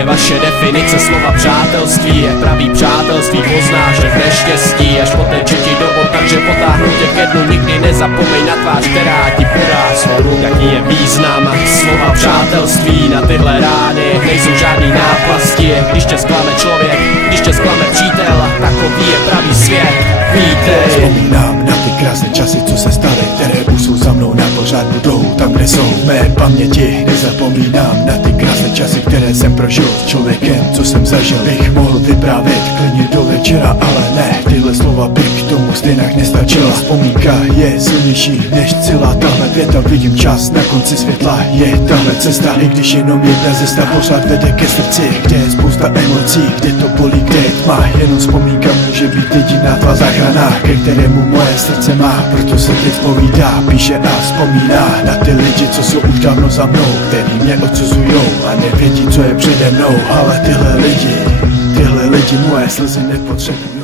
je vaše definice slova přátelství? Je pravý přátelství, poznáš v neštěstí, až poteče ti do bod, takže potáhnu tě ke dnu. Nikdy nezapomeň na tvář, která ti podá svou. Jaký je význam slova přátelství? Na tyhle rány nejsou žádný náplasti. Když tě zklame člověk, když tě zklame přítel, takový je pravý svět. Vítej. Vzpomínám na ty krásné časy, co se staly, které už jsou za mnou, na pořád budou tam, kde jsou v mé paměti. Nezapomínám na ty krásné časy, které jsem prožil s člověkem, co jsem zažil. Bych mohl vyprávět klidně do večera, ale ne, tyhle slova by k tomu stejnak nestačila. Vzpomínka je silnější než celá tahle věta. Vidím čas na konci světla, je tahle cesta, i když jenom jedna cesta pořád vede ke srdci, kde je spousta emocí, kde to bolí, kde je tma. Jenom vzpomínka může být jediná tvá záchrana, ke kterému moje srdce má, proto se teď povídá, píše a vzpomíná na ty lidi, co jsou už dávno za mnou, který mě odsuzujou a nevědí, co je přede mnou. Ale tyhle lidi moje slzy nepotřebují.